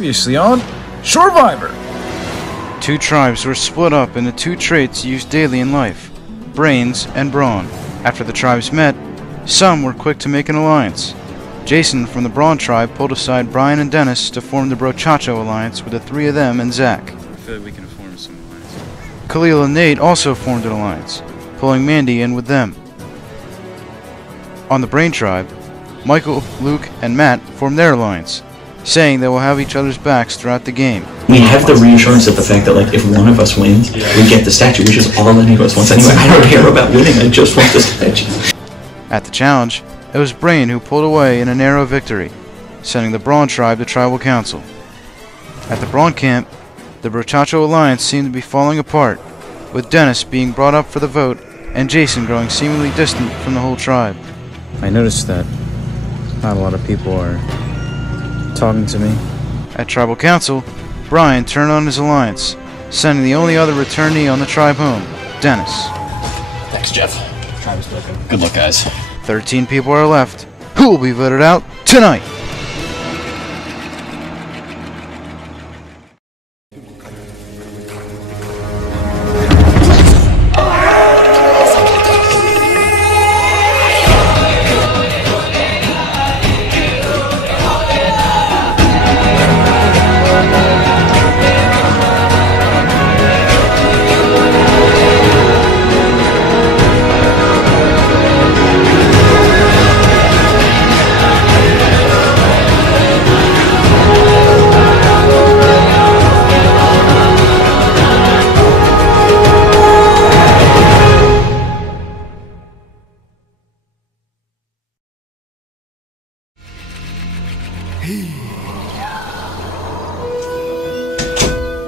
Previously on Shorevivor. Two tribes were split up into two traits used daily in life, brains and brawn. After the tribes met, some were quick to make an alliance. Jason from the Brawn Tribe pulled aside Brian and Dennis to form the Brochacho alliance with the three of them and Zach. I feel like we can form some alliance. Khalil and Nate also formed an alliance, pulling Mandy in with them. On the Brain Tribe, Michael, Luke, and Matt formed their alliance, saying they will have each other's backs throughout the game. We have the reassurance of the fact that, like, if one of us wins, we get the statue, which is all any of us wants anyway. I don't care about winning, I just want the statue. At the challenge, it was Brain who pulled away in a narrow victory, sending the Brawn Tribe to Tribal Council. At the Brawn Camp, the Brochacho alliance seemed to be falling apart, with Dennis being brought up for the vote and Jason growing seemingly distant from the whole tribe. I noticed that not a lot of people are talking to me. At Tribal Council, Brian turned on his alliance, sending the only other returnee on the tribe home, Dennis. Thanks, Jeff. Tribe is broken. Good luck, guys. 13 people are left. Who will be voted out tonight?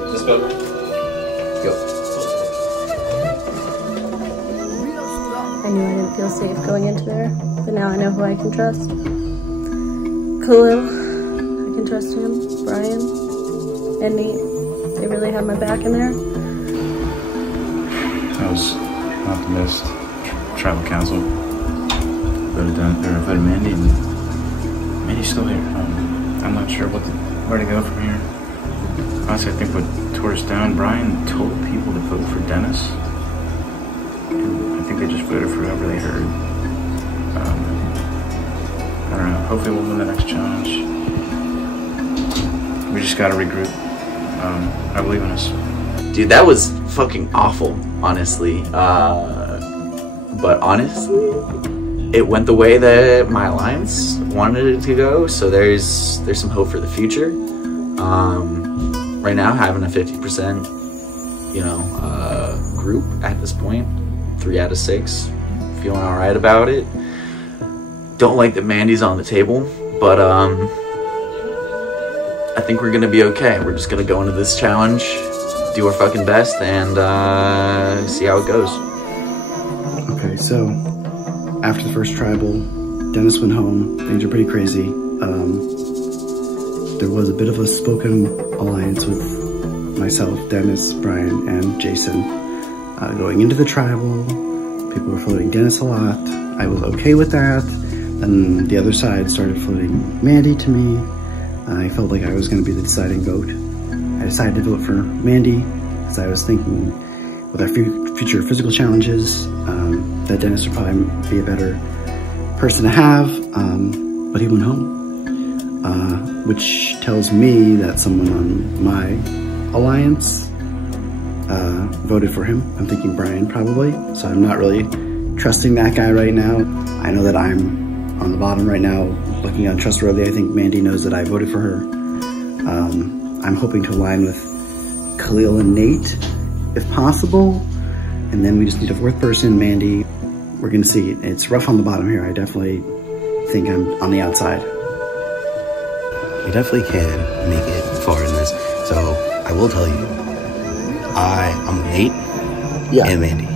Let's go. Go. I knew I didn't feel safe going into there, but now I know who I can trust. Khalil, I can trust him. Brian and Nate, they really have my back in there. I was optimist. Tribal Council voted Mandy, and Mandy's still here. I'm not sure where to go from here. Honestly, I think what tore us down, Brian told people to vote for Dennis. And I think they just voted for whoever they heard. I don't know. Hopefully we'll win the next challenge. We just gotta regroup. I believe in us. Dude, that was fucking awful, honestly. But honestly, it went the way that my alliance wanted it to go, so there's some hope for the future. Right now, having a 50%, group at this point, 3 out of 6, feeling all right about it. Don't like that Mandy's on the table, but I think we're gonna be okay. We're just gonna go into this challenge, do our fucking best, and see how it goes. Okay, so after the first tribal, Dennis went home. Things are pretty crazy. There was a bit of a spoken alliance with myself, Dennis, Brian, and Jason. Going into the tribal, people were floating Dennis a lot. I was okay with that. Then the other side started floating Mandy to me. I felt like I was going to be the deciding vote. I decided to vote for Mandy because I was thinking with our future physical challenges that Dennis would probably be a better person to have, but he went home. Which tells me that someone on my alliance voted for him. I'm thinking Brian probably, so I'm not really trusting that guy right now. I know that I'm on the bottom right now, looking untrustworthy. I think Mandy knows that I voted for her. I'm hoping to align with Khalil and Nate, if possible, and then we just need a 4th person, Mandy. We're gonna see. It's rough on the bottom here. I definitely think I'm on the outside. We definitely can make it far in this. So I will tell you, I'm with Nate and Mandy.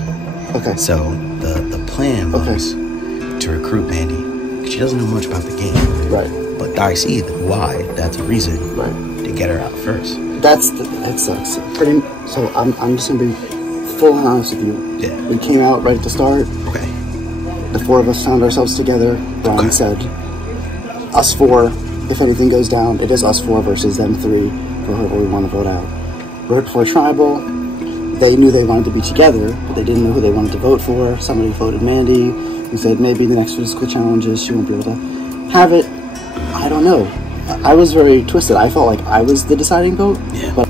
Okay. So the plan was to recruit Mandy. She doesn't know much about the game. Right. But I see why that's a reason to get her out first. That sucks. So I'm just gonna be full honest with you. Yeah. We came out right at the start. Okay. The 4 of us found ourselves together. Brian said, us 4 if anything goes down, it is us 4 versus them 3 for whoever we want to vote out. Right before Tribal, they knew they wanted to be together, but they didn't know who they wanted to vote for. Somebody voted Mandy, who said maybe the next physical challenges she won't be able to have it. I don't know. I was very twisted. I felt like I was the deciding vote, but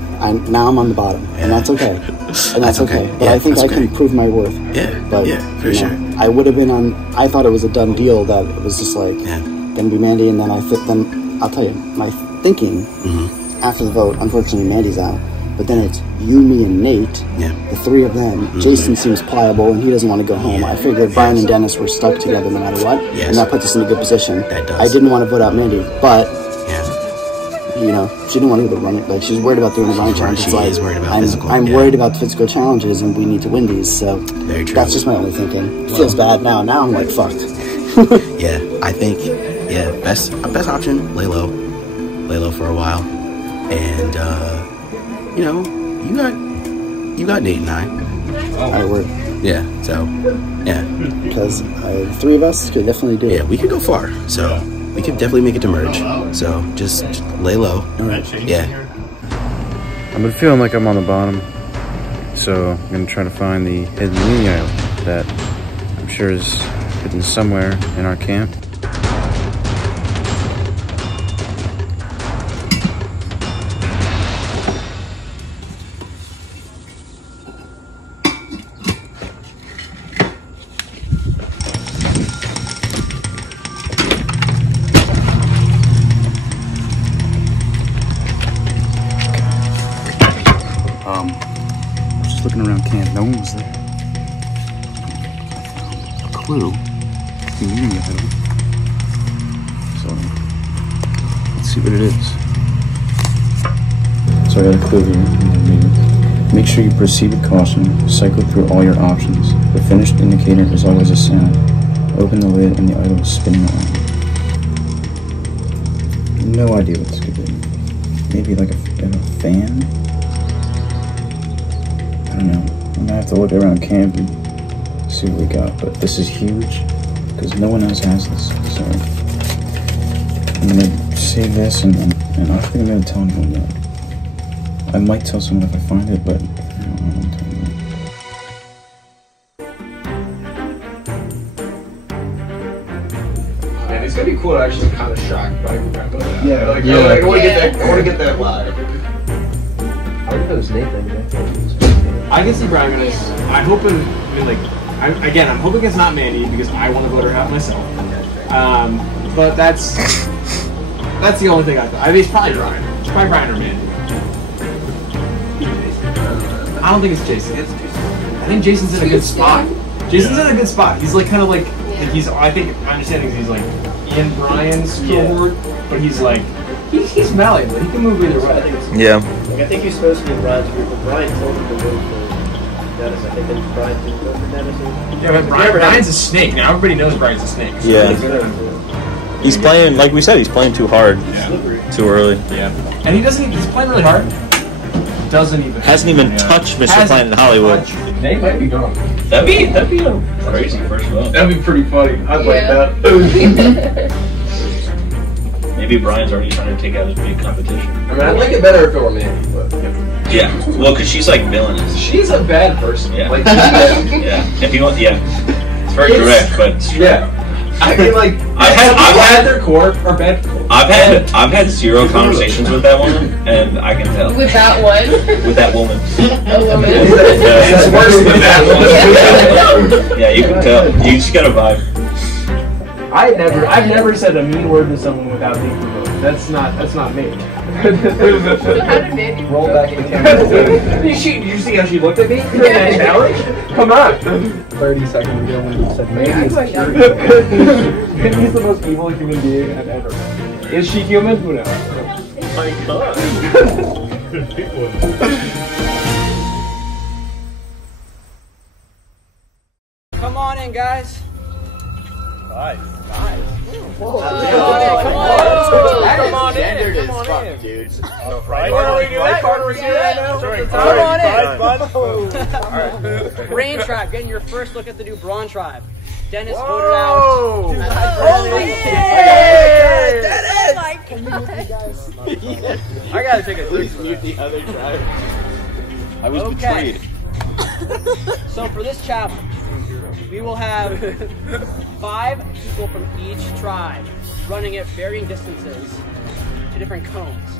now I'm on the bottom, and that's okay. And that's okay. But I think I can prove my worth. But, for sure. I would have been on. I thought it was a done deal that it was just like gonna be Mandy, and then then I'll tell you my thinking after the vote. Unfortunately, Mandy's out, but then it's you, me, and Nate. The 3 of them. Jason seems pliable, and he doesn't want to go home. I figured Brian and Dennis were stuck together no matter what, and that puts us in a good position. I didn't want to vote out Mandy, but. You know, she didn't want to do the running. Like, she's worried about doing the running challenge. She is worried about physical. I'm worried about the physical challenges, and we need to win these. So that's just my only thinking. It feels bad now. Now I'm like fucked. I think best option, lay low for a while, and you know, you got Nate and I. I work. Because the 3 of us could definitely do it. We could go far. So. We could definitely make it to merge, so just lay low. I've been feeling like I'm on the bottom, so I'm gonna try to find the hidden mini idol that I'm sure is hidden somewhere in our camp. Looking around camp, no one was there. A clue. So let's see what it is. So I got a clue here. Make sure you proceed with caution. Cycle through all your options. The finished indicator is always a sound. Open the lid and the idol is spinning around. No idea what this could be. Maybe like a fan? I don't know. I'm gonna have to look around camp and see what we got, but this is huge because no one else has this. So I'm gonna save this and I don't think I'm gonna tell anyone yet. I might tell someone if I find it, but I don't want to tell anyone. Man, it's gonna be cool to actually kind of shock by I want to get that live. I don't know his name. I can see Brian gonna. I'm hoping it's not Mandy because I want to vote her out myself. But that's the only thing I thought. I mean, it's probably Brian. It's probably Brian or Mandy. I don't think it's Jason. I think Jason's in a good spot. Jason's in a good spot. He's like kind of like he's. I think my understanding is he's like in Brian's cohort, but he's like he's malleable. He can move either way. Like, I think he's supposed to be in Brian's group, but Brian told him to vote for Dennis. I think then Brian didn't vote for Dennis. Yeah, but Brian's a snake. Now everybody knows Brian's a snake. So he's playing, like we said, he's playing too hard, too early. Yeah, and he's playing really hard. Hasn't even touched Mr. Planet in Hollywood. They might be gone. That'd be crazy first vote. That'd be pretty funny. I'd like that. Maybe Brian's already trying to take out his big competition. I mean, I'd like it better if it were Mandy, but yeah. Well, because she's like villainous. She's a bad person. Yeah. Like, If you want, it's very direct, but I mean, like, I've had their core or bad. I've had 0 conversations with that woman, and I can tell. With that one? With that woman. A woman? It's worse than that one. Yeah, you can tell. You just got a vibe. I've never said a mean word to someone without being provoked. That's not me. So how did Mandy Roll back in camera. Did you see how she looked at me? That challenge? Come on. 30 seconds ago when you said Mandy's Mandy's the most evil human being I've ever met. Is she human? Who knows? Oh my god. Come on in, guys. Nice. Whoa. Come on in. Dude. Brawn Tribe, getting your first look at the new Brawn Tribe. Dennis voted out. Holy shit! Oh my god! I gotta take a quick mute the other tribe. I was betrayed. So for this chapter, we will have 5 people from each tribe running at varying distances to different cones.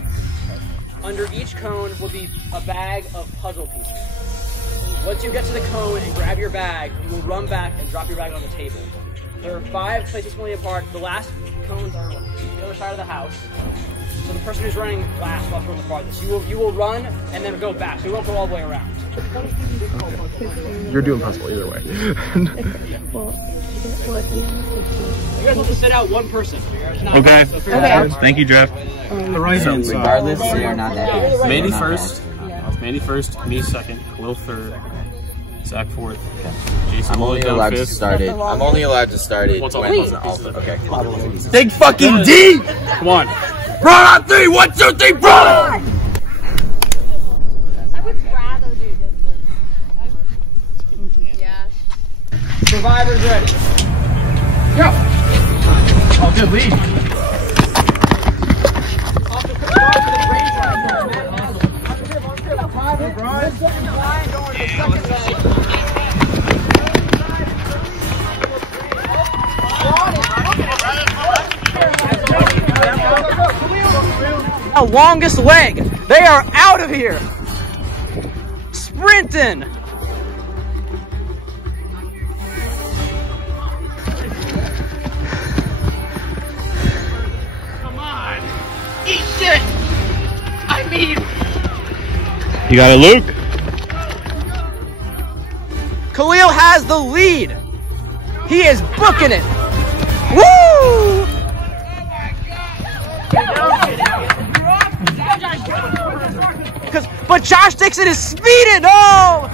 Under each cone will be a bag of puzzle pieces. Once you get to the cone and grab your bag, you will run back and drop your bag on the table. There are 5 places pulling apart. The last cones are on the other side of the house. So the person who's running last will run the farthest. You will run and then go back, so you won't go all the way around. You're doing puzzle either way. You guys have to sit out one person. Okay. Thank you, Jeff. Regardless, they are not that bad. Mandy first. Mandy first. Me second. Khalil third. Zach fourth. Jason I'm only allowed to start it. I'm only allowed to start it. What's all when- that? Okay. Think fucking deep! Come on. Brawn on 3! 1, 2, 3, Brawn! I would rather do this one. Yeah. Survivor's ready. Go! Oh, good lead. The longest leg. They are out of here. Sprinting. Come on. Eat shit. I mean. You got it, Luke? Khalil has the lead. He is booking it. Woo! But Josh Dixon is speeding. Oh!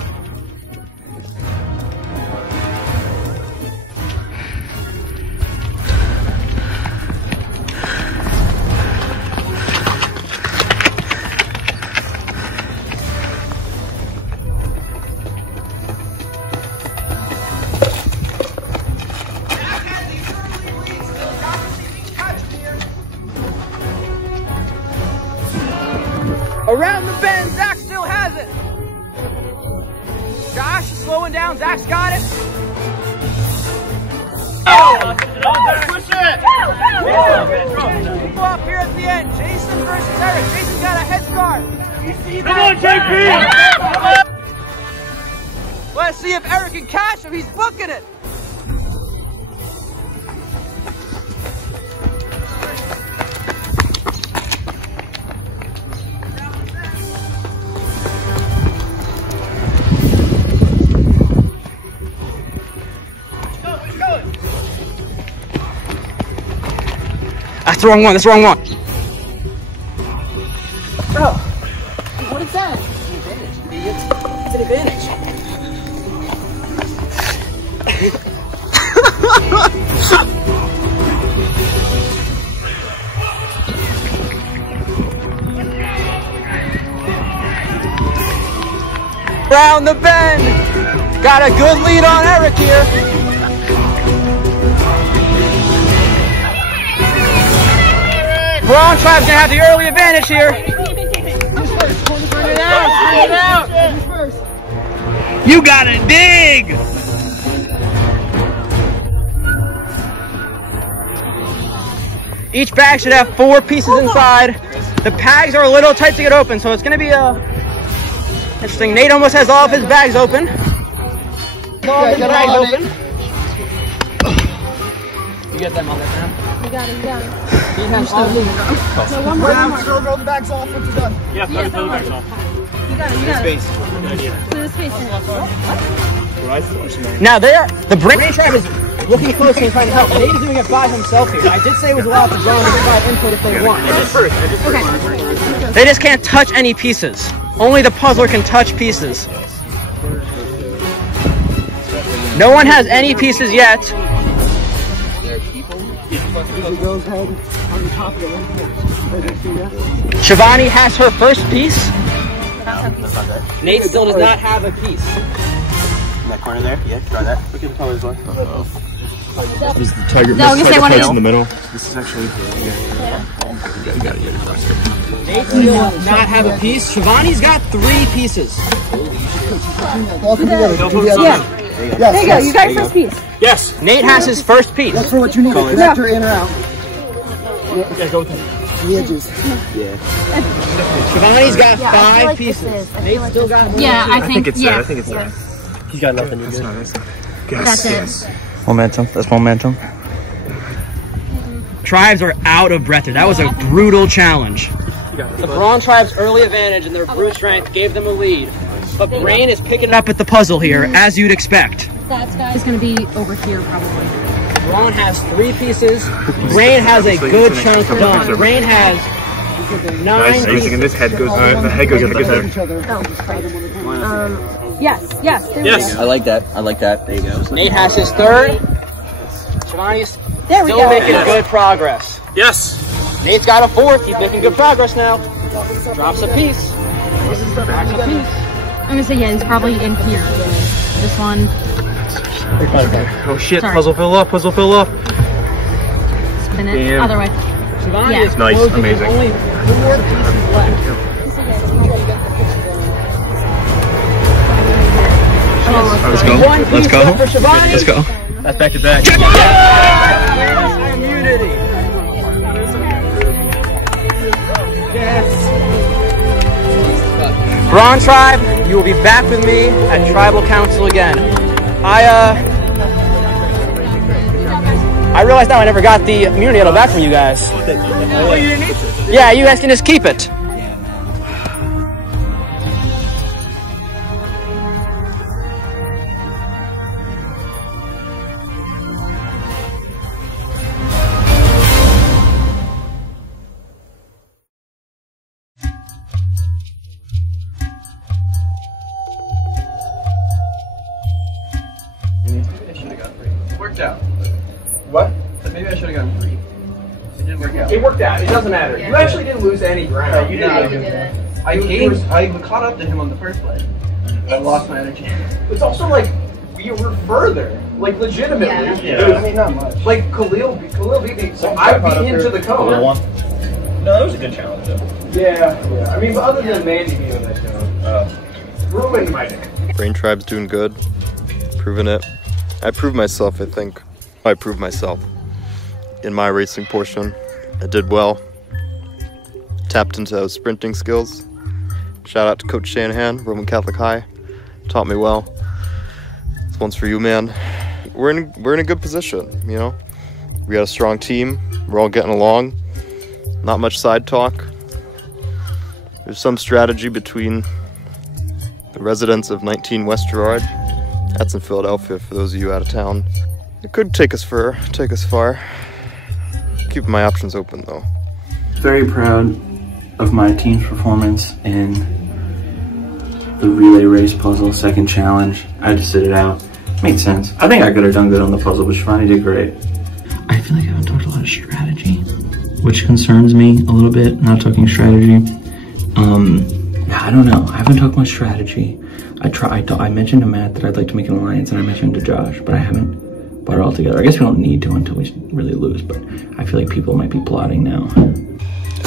Around the bend, Zach still has it. Josh is slowing down. Zach's got it. Oh! Push it! People up here at the end. Jason versus Eric. Jason's got a head start. Come on, JP! Let's see if Eric can catch him. He's booking it. That's the wrong one. That's the wrong one. Bro, what is that? It's an advantage. Round the bend. Got a good lead on Eric here. Brawn Tribe's gonna have the early advantage here. Bring it out! You gotta dig! Each bag should have 4 pieces inside. The bags are a little tight to get open, so it's gonna be interesting. Nate almost has all of his bags open. All of his bags open. You get them on this now? You got it, you got it. You have all of them. So one more. Throw the bags off once you're done. Yeah, throw the bags off. You got it, you got it. Space. Good idea. Clear the space in. Now the Brawn Tribe is looking closely and trying to help. Nate is doing it by himself here. I did say it was allowed for Brawn to provide input if they want. Okay. They just can't touch any pieces. Only the puzzler can touch pieces. No one has any pieces yet. Shivani has her first piece. Nate still does not have a piece. In that corner there? Yeah, try that. Look at the colors one. Is the tiger place in the middle? This is actually you got it. Nate does not have a piece. Shivani's got 3 pieces. Yeah. There you go. You got your first piece. Yes. Nate has his first piece. That's for what you need. Connector in or out. Yeah, go with the edges. Yeah. Shivani's got 5 pieces. Nate still got one. Yeah, I think it's there. I think it's there. He's got nothing. That's not That's yes. it. Momentum. That's momentum. Tribes are out of breath here. That was a brutal challenge. The Brawn Tribe's early advantage and their brute strength gave them a lead. But Brain is picking it up at the puzzle here, as you'd expect. That guy's going to be over here, probably. Brawn has 3 pieces. Brain has a good chunk done. Brain has 9 Nice. Are you thinking this head goes? The head goes in there. Yes. There Yes. we go. I like that. I like that. There you go. Nate has his 3rd. Shivani's still making good progress. Yes. Nate's got a 4th. He's making good progress now. Drops a piece. Drops a piece. I'm going to say, yeah, he's probably in here. This one. Oh shit! Sorry. Puzzle fill up. Puzzle fill up. Spin it. Damn. Other way. Shivani is Nice. closing. Amazing. There's only 4 pieces left. Let's go. One Let's piece go. left for Shivani. Let's go. That's back to back. Yes! Immunity. Yes. Brawn Tribe, you will be back with me at Tribal Council again. I realized now I never got the immunity idol back from you guys. Oh, you didn't need to. Yeah, you guys can just keep it. Worked out. What? Maybe I should have gotten 3. It didn't work out. It worked out. It doesn't matter. You actually didn't lose any ground. You didn't. I caught up to him on the first play. I lost my energy. It's also like we were further. Like legitimately. Yeah. I mean, not much. Like Khalil beat me. So I beat him to the cone. No, that was a good challenge though. Yeah. I mean, but other than Mandy being on that cone, ruined my day. Brawn Tribe's doing good. Proving it. I proved myself, I think. I proved myself in my racing portion. I did well. Tapped into those sprinting skills. Shout out to Coach Shanahan, Roman Catholic High. Taught me well. This one's for you, man. We're in a good position, you know. We got a strong team. We're all getting along. Not much side talk. There's some strategy between the residents of 19 West Girard. That's in Philadelphia for those of you out of town. It could take us far. Keeping my options open though. Very proud of my team's performance in the relay race puzzle second challenge. I had to sit it out. Made sense. I think I could have done good on the puzzle, but Shivani did great. I feel like I haven't talked a lot of strategy, which concerns me a little bit, not talking strategy. I don't know. I haven't talked much strategy. I mentioned to Matt that I'd like to make an alliance, and I mentioned to Josh, but I haven't brought it all together. I guess we don't need to until we really lose, but I feel like people might be plotting now.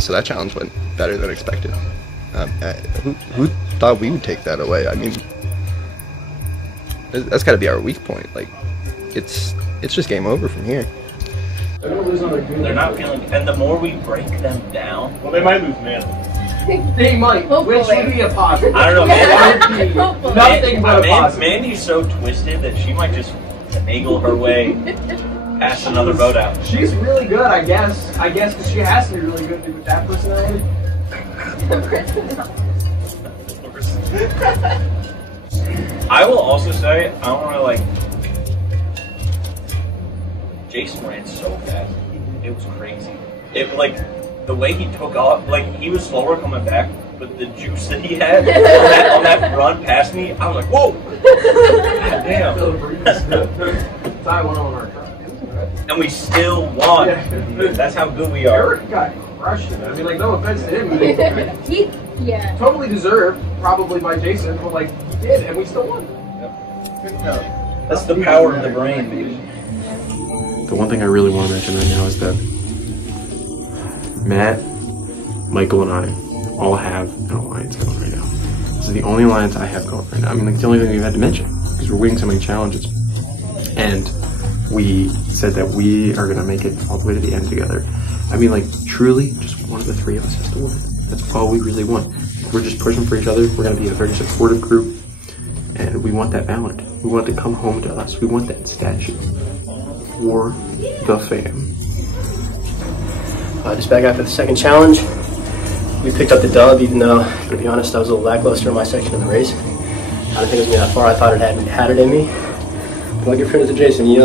So that challenge went better than expected. Who thought we would take that away? I mean, that's got to be our weak point. Like, it's just game over from here. They're not feeling, and the more we break them down, Well, they might lose mana. They might, which would be a positive. I don't know. Nothing but a positive. Mandy's so twisted that she might just finagle her way past another boat out. She's really good, I guess. Because she has to be really good with that personality. I will also say, I don't want to like. Jason ran so fast. It was crazy. It like the way he took off, like he was slower coming back, but the juice that he had on that run past me, I was like, whoa! God damn. So I went on our truck. And we still won. That's how good we are. Eric got crushed. I mean, like, no offense to him. He totally deserved, probably by Jason, but like he did, and we still won. That's the power of the brain, baby. the one thing I really want to mention right now is that Matt, Michael, and I all have an alliance going right now. This is the only alliance I have going right now. I mean, like, the only thing we've had to mention, because we're winning so many challenges. And we said that we are going to make it all the way to the end together. I mean, like, truly, just one of the three of us has to win. That's all we really want. We're just pushing for each other. We're going to be a very supportive group. And we want that balance. We want it to come home to us. We want that statue for the fam. Just back after the second challenge, we picked up the dub, even though, to be honest, I was a little lackluster in my section of the race. I didn't think it was going to be that far. I thought it had it in me. But I give credit to Jason. He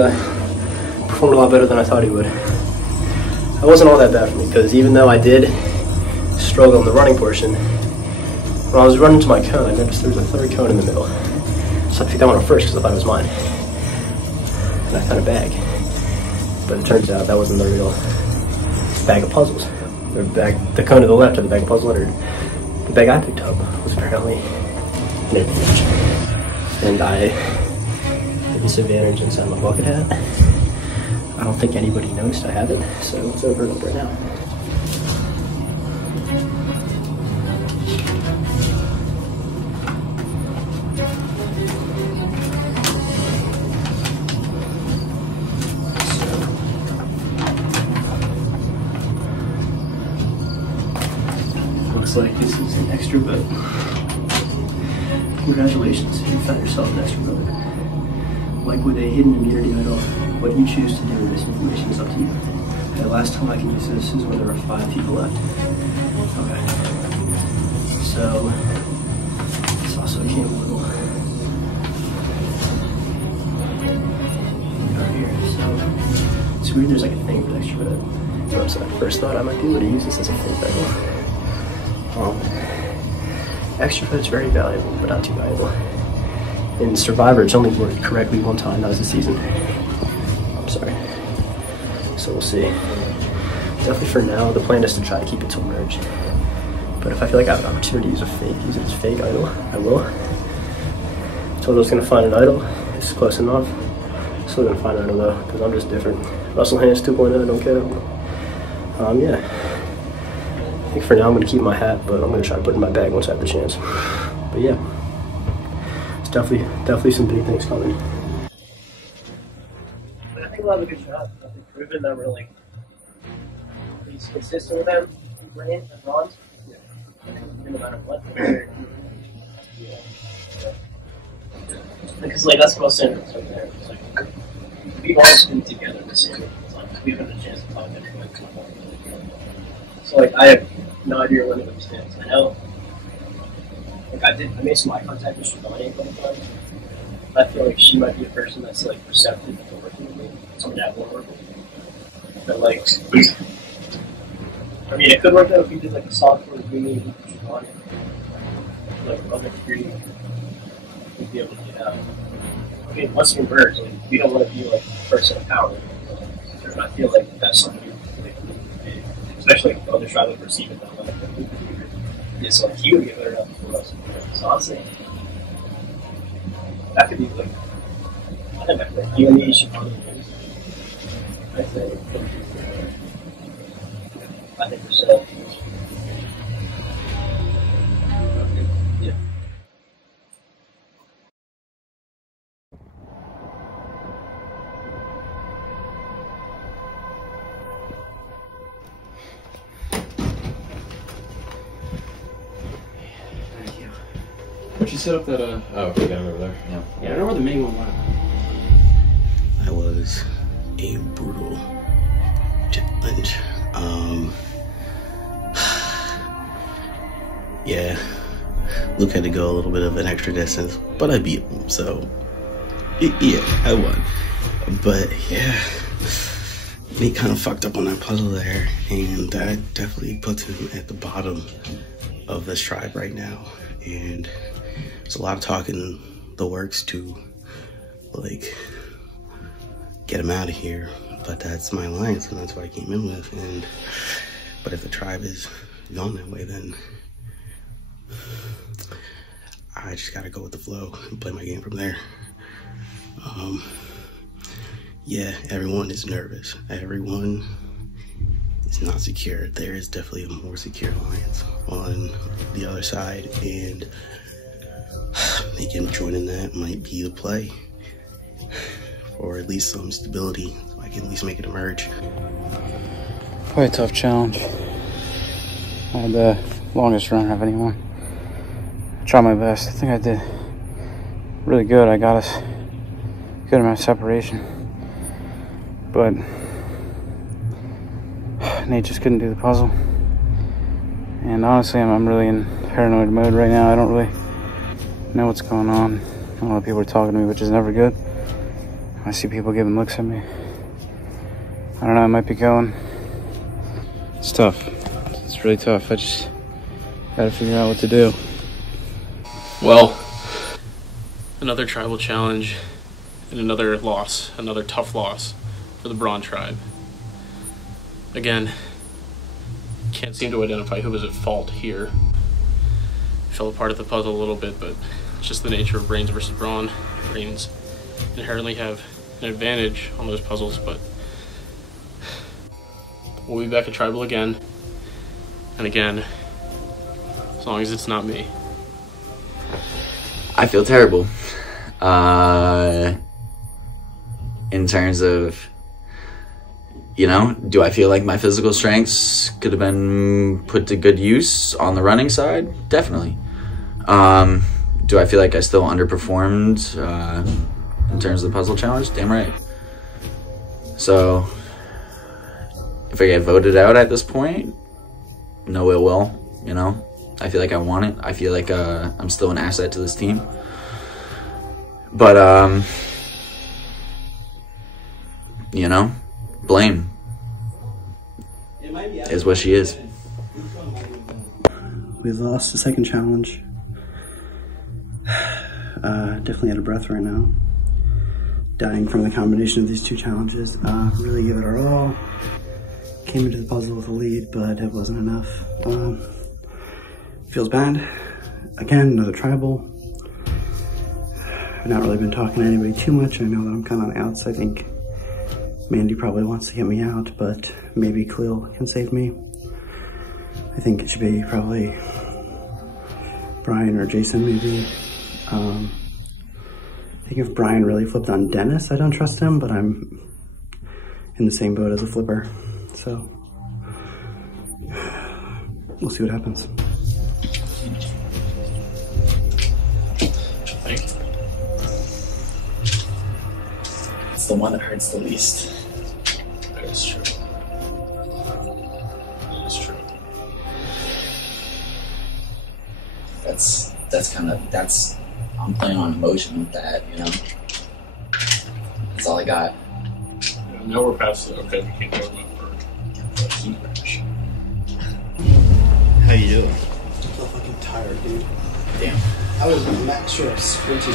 performed a lot better than I thought he would. It wasn't all that bad for me, because even though I did struggle in the running portion, when I was running to my cone, I noticed there was a third cone in the middle. So I picked that one up first because I thought it was mine. And I found a bag. But it turns out that wasn't the real bag of puzzles. The cone to the left of the bag of puzzles, or the bag I picked up, was apparently an advantage. And I had disadvantage inside my bucket hat. I don't think anybody noticed I have it, so it's over and over now. Looks like this is an extra boat. Congratulations, you found yourself an extra boat. Like with a hidden immunity idol, what you choose to do with this information is up to you. The last time I can use this is when there were 5 people left. Okay. So, it's also a camp little. Right here. So, it's weird there's like a thing for the extra boat. So I first thought I might be able to use this as a fake idol. Extra foot's very valuable, but not too valuable. In Survivor, it's only worked correctly one time. That was the season. I'm sorry. So we'll see. Definitely for now, the plan is to try to keep it till merge. But if I feel like I have an opportunity to use it as a fake idol, I will. Told I was going to find an idol. It's close enough. Still going to find an idol though, because I'm just different. Russell Hantz 2.0, don't care. Yeah. I think for now I'm going to keep my hat, but I'm going to try to put it in my bag once I have the chance. But yeah, it's definitely some big things coming. But I think we'll have a good shot. They've proven that we're like pretty consistent with them in Brain and Bronze. Yeah. No matter what. Because like that's the most interesting right there. It's like we've always been together the same. It's like we've had a chance to find it. So like I have no idea where anybody stands. I know, like I made some eye contact with Shivani a couple times. I feel like she might be a person that's like receptive to working with me, somebody that won't work with me. But like, I mean, it could work out if we did like a software agreement with Shivani, like other three, we'd be able to get out. I mean, once we merge, like we don't want to be like a person of power. I feel like that's something. Especially if other tribe would perceive it that way. Yeah, so like he would get better enough for us. So honestly, that could be like, I think like you and me should probably win. I think we're set. Yeah. Where'd you set up that, oh, okay, got him over there. Yeah. Yeah, I don't know where the main one went. That was a brutal challenge. Yeah, Luke had to go a little bit of an extra distance, but I beat him, so yeah, I won. But yeah, he kind of fucked up on that puzzle there, and that definitely puts him at the bottom of this tribe right now. And there's a lot of talk in the works to like get him out of here, but that's my alliance and that's what I came in with. And but if the tribe is going that way, then I just gotta go with the flow and play my game from there. Yeah, everyone is nervous. Everyone is not secure. There is definitely a more secure alliance on the other side, and making a join in that might be the play, or at least some stability, so I can at least make it emerge. Quite a tough challenge. I had the longest run of anyone. I tried my best. I think I did really good. I got us good amount of separation. But Nate just couldn't do the puzzle. And honestly, I'm really in paranoid mode right now. I don't really know what's going on. A lot of people are talking to me, which is never good. I see people giving looks at me. I don't know, I might be going. It's tough. It's really tough. I just gotta figure out what to do. Well, another tribal challenge and another loss, another tough loss for the Brawn Tribe. Again, can't seem to identify who was at fault here. Fell apart at the puzzle a little bit, but it's just the nature of Brains versus Brawn. Brains inherently have an advantage on those puzzles, but we'll be back at Tribal again and again, as long as it's not me. I feel terrible. In terms of, you know, do I feel like my physical strengths could have been put to good use on the running side? Definitely. Do I feel like I still underperformed in terms of the puzzle challenge? Damn right. So, if I get voted out at this point, no ill will, you know? I feel like I want it. I feel like I'm still an asset to this team. But, you know, blame is what she is. We lost the second challenge. Definitely out of breath right now. Dying from the combination of these two challenges. Really give it our all. Came into the puzzle with a lead, but it wasn't enough. Feels bad. Again, another tribal. I've not really been talking to anybody too much. I know that I'm kind of on the outs. I think Mandy probably wants to get me out, but maybe Khalil can save me. I think it should be probably Brian or Jason, maybe. I think if Brian really flipped on Dennis, I don't trust him, but I'm in the same boat as a flipper. So, we'll see what happens. It's the one that hurts the least. That is true. That is true. That's I'm playing on emotion with that, you know? That's all I got. Yeah, now we're past it. Okay, we can't go for How you doing? I'm so fucking tired, dude. Damn. I was max short of sprinting.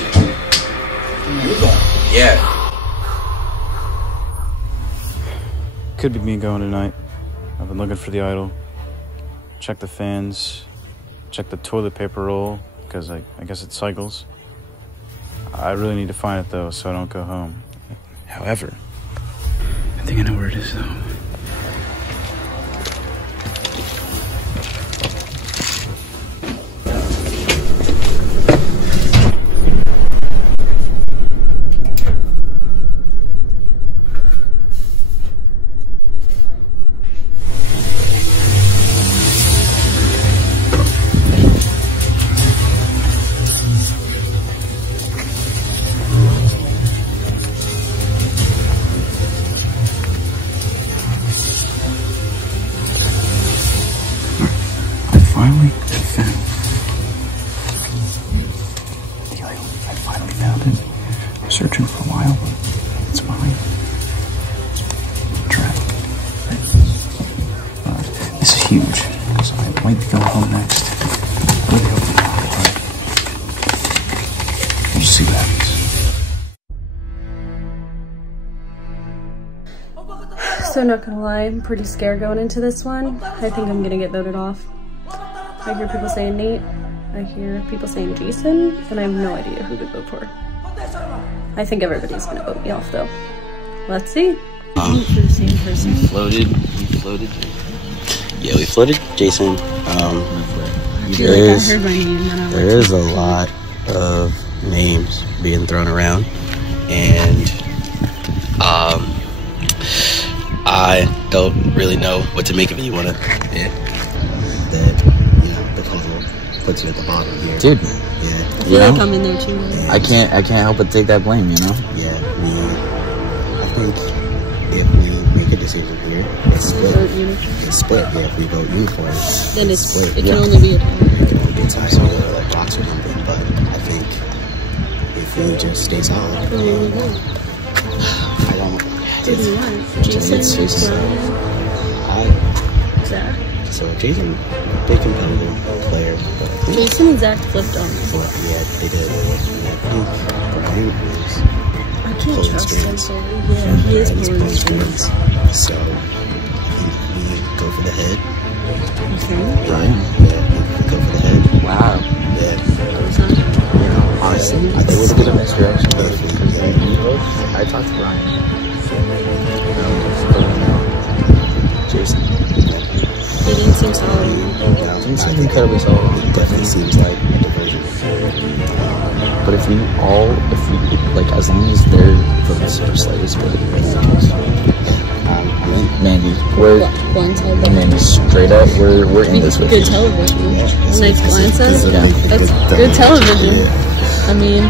Yeah. Could be me going tonight. I've been looking for the idol. Check the fans. Check the toilet paper roll, because I guess it cycles. I really need to find it though, so I don't go home. However, I think I know where it is though. Finally found it. I was searching for a while, but it's mine. Trap. This is huge, because I might be going home next. I really hope not, but we'll see what happens. So not gonna lie, I'm pretty scared going into this one. I think I'm gonna get voted off. I hear people saying Nate, I hear people saying Jason, and I have no idea who to vote for. I think everybody's gonna vote me off though. Let's see. For the same person. We floated. Yeah, we floated Jason. There is a lot of names being thrown around, and I don't really know what to make of any one of it. That, you know, the puzzle puts you at the bottom here. Dude. Yeah. I feel like I'm in there too. I can't help but take that blame, you know? Yeah, I think if we make a decision here, it's split. It's split, yeah, if we vote uniform. Then it's split. It can only be a tie. It can only be a tie, so like rocks or something, but I think if we just stay solid. I don't. Who do you want? Jason, Zach. So Jason, big competitive player. But Jason and Zach flipped on me. Yeah, they did. Brian is I can't trust him, so yeah, he is pulling strings. So I think we go for the head. Okay. Brian, yeah, go for the head. Wow. Yeah. You know, honestly, I think it's a good misdirection. I talked to Brian. Jason. He didn't seem solid. He seems incredibly solid. It definitely seems like a diversion. But if we like, as long as they're the slightest bit, Mandy, Mandy, straight up, we're in this with you. Good television. Nice glances. Yeah. That's good television. I mean, I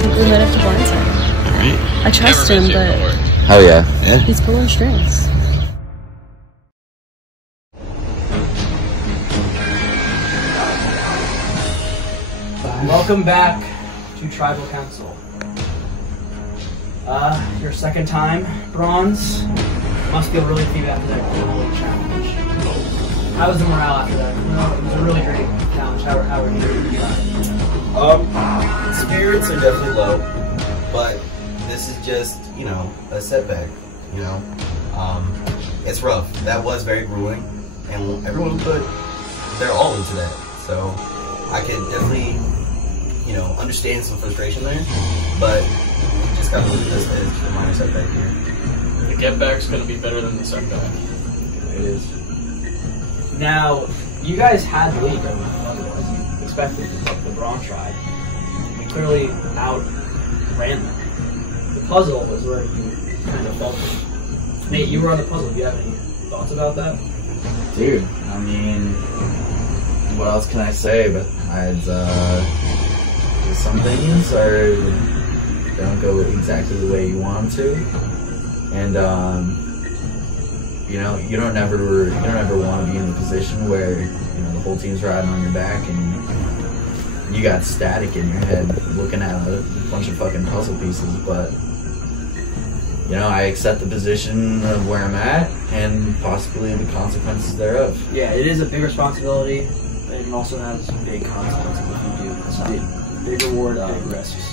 think we might have to blindside him. Alright. I trust him, but hell yeah. He's pulling strings. Welcome back to Tribal Council. Your second time, Bronze. Must feel really deep after that grueling challenge. How was the morale after that? No, it was a really great challenge. How were you trying? Spirits are definitely low, but this is just, you know, a setback, you know. It's rough. That was very grueling, and everyone put their all into that, so I could definitely, you know, understand some frustration there, but we just gotta look at this as a minor setback here. The get back's gonna be better than the setback. It is. Now, you guys had the lead going as you expected, the Brawn Tribe. You clearly outran them. The puzzle was where you kind of felt it. Nate, you were on the puzzle. Do you have any thoughts about that? Dude, I mean, what else can I say besides, some things don't go exactly the way you want them to, and you know, you don't ever want to be in a position where, you know, the whole team's riding on your back and you got static in your head looking at a bunch of fucking puzzle pieces. But you know, I accept the position of where I'm at and possibly the consequences thereof. Yeah, it is a big responsibility, and it also has big consequences if you do decide. Big reward, big risks.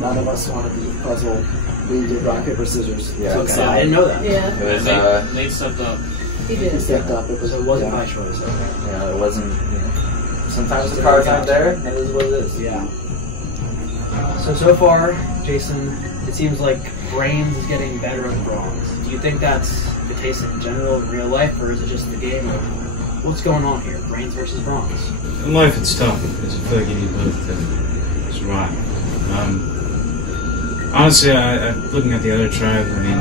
None of us want to be puzzle. We did rock, paper, scissors. Yeah, okay. I didn't know that. Yeah. It was, Nate stepped up. He did. He stepped up. It wasn't my choice. Okay. you know, it wasn't, you know, sometimes the cards aren't there, and it is what it is. Yeah. So far, Jason, it seems like Brains is getting better at Bronze. Do you think that's the case in general in real life, or is it just the game? Or what's going on here? Brains versus Bronze? In life, it's tough because I feel like you need both to survive. Honestly, I looking at the other tribe, I mean,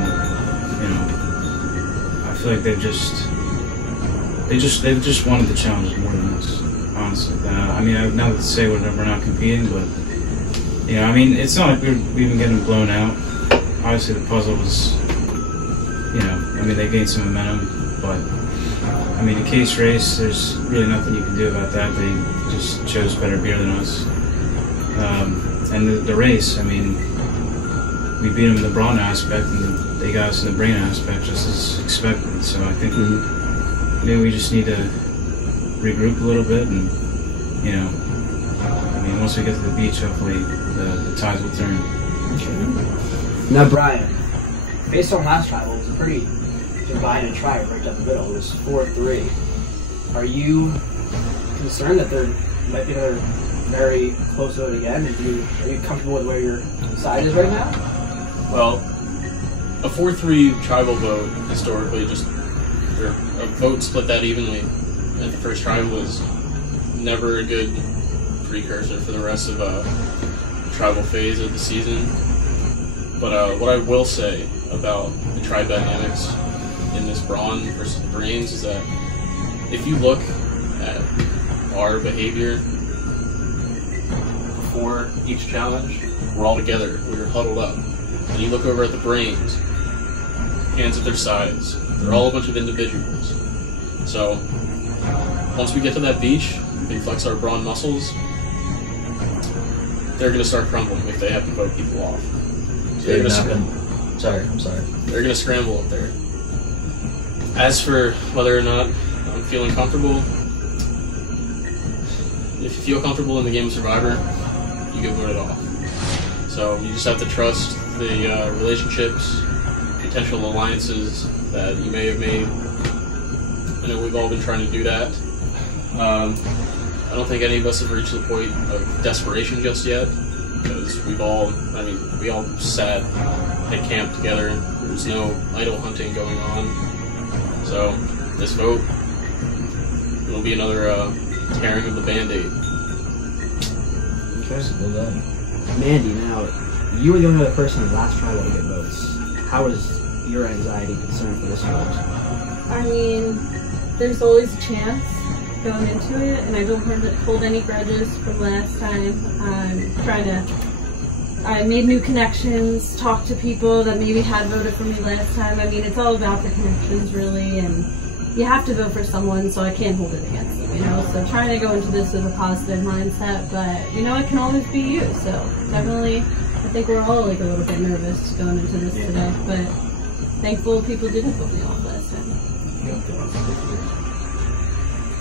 you know, I feel like they've just wanted the challenge more than us. Honestly, I mean, not to say we're not competing, but you know, I mean, it's not like we've been getting blown out. Obviously, the puzzle was, you know, I mean, they gained some momentum, but I mean, the case race, there's really nothing you can do about that. They just chose better beer than us. And the race, I mean, we beat them in the brawn aspect, and they got us in the brain aspect just as expected. So I think maybe we just need to regroup a little bit, and you know, I mean, once we get to the beach, hopefully the tides will turn. Now, Brian, based on last trial, it was a pretty divided tribe right down the middle. It was 4-3. Are you concerned that there might be another very close to it again? Are you comfortable with where your side is right now? Well, a 4-3 tribal vote historically, just or a vote split that evenly at the first tribe was never a good precursor for the rest of the tribal phase of the season. But what I will say about the tribe dynamics in this Brawn versus the Brains is that if you look at our behavior before each challenge, we're all together, we were huddled up. And you look over at the Brains, hands at their sides, they're all a bunch of individuals. So, once we get to that beach, we flex our brawn muscles, they're going to start crumbling if they have to vote people off. So they're going to I'm sorry. They're going to scramble up there. As for whether or not I'm feeling comfortable, if you feel comfortable in the game of Survivor, you get voted off. So you just have to trust the relationships, potential alliances that you may have made. I know we've all been trying to do that. I don't think any of us have reached the point of desperation just yet, because we all sat at camp together. There's no idle hunting going on. So this vote will be another tearing of the Band-Aid. Okay, well done. Mandy, now, you were the only other person in the last trial to get votes. How is your anxiety concerned for this vote? I mean, there's always a chance going into it, and I don't hold any grudges from last time. I made new connections, talked to people that maybe had voted for me last time. I mean, it's all about the connections, really, and you have to vote for someone, so I can't hold it against them, you know? So trying to go into this with a positive mindset, but, you know, it can always be you, so definitely, I think we're all, like, a little bit nervous going into this today, but thankful people didn't vote me off last time.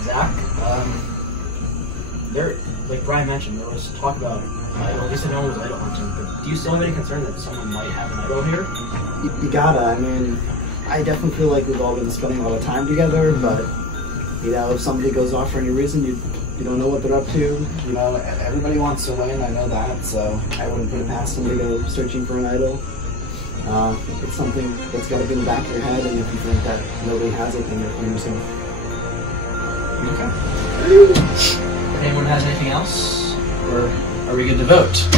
Zach, like Brian mentioned, there was talk about idol, at least I know it was idol hunting, but do you still have any concern that someone might have an idol here? You gotta, I mean, I definitely feel like we've all been spending a lot of time together, but, you know, if somebody goes off for any reason, you don't know what they're up to. You know, everybody wants to win, I know that, so I wouldn't put it past somebody to go searching for an idol. It's something that's got to be in the back of your head, and if you think that nobody has it, then you're playing yourself. Okay. If anyone has anything else, or are we good to vote?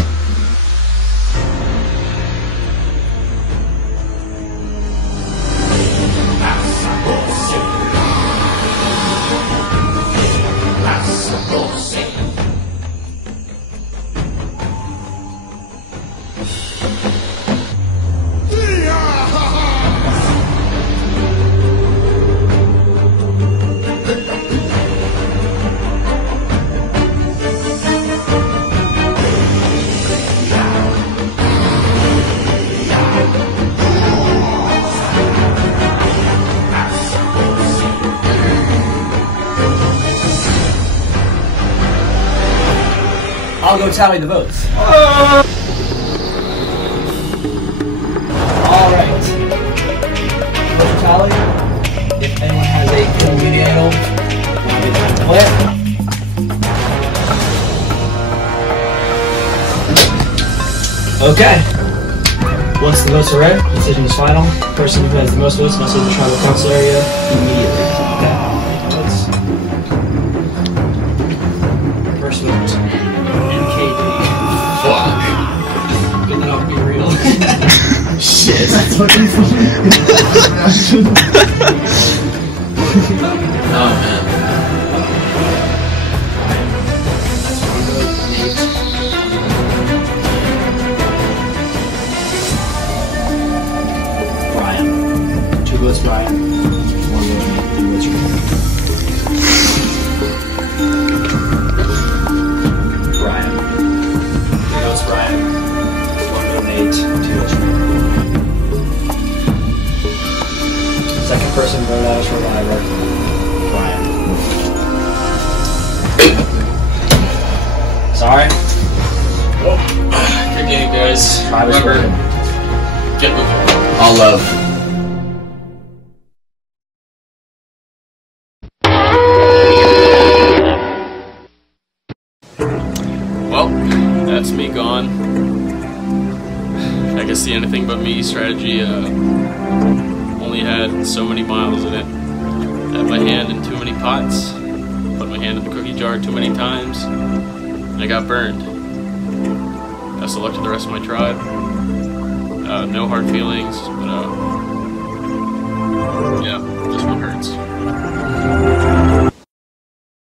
I'll go tally the votes. Alright. Vote tally. If anyone has a kill me the idol, now be time to play. Okay. Once the votes are read, the decision is final. The person who has the most votes must leave the tribal council area immediately. Okay. First vote. Fuck. Good that I'll be real. Shit. That's fucking funny. Oh man. Brian. 2 votes Brian. 1 vote Nate. 2 votes Brian. 3 votes Brian. 1 vote Nate. 2 votes Second person voted out of Shorevivor. Brian. Sorry. Good game, guys. Remember, get with it. All love. Well, that's me gone. I guess the anything but me strategy only had so many miles in it. Had my hand in too many pots, put my hand in the cookie jar too many times, and I got burned. Best of luck to the rest of my tribe. No hard feelings, but yeah.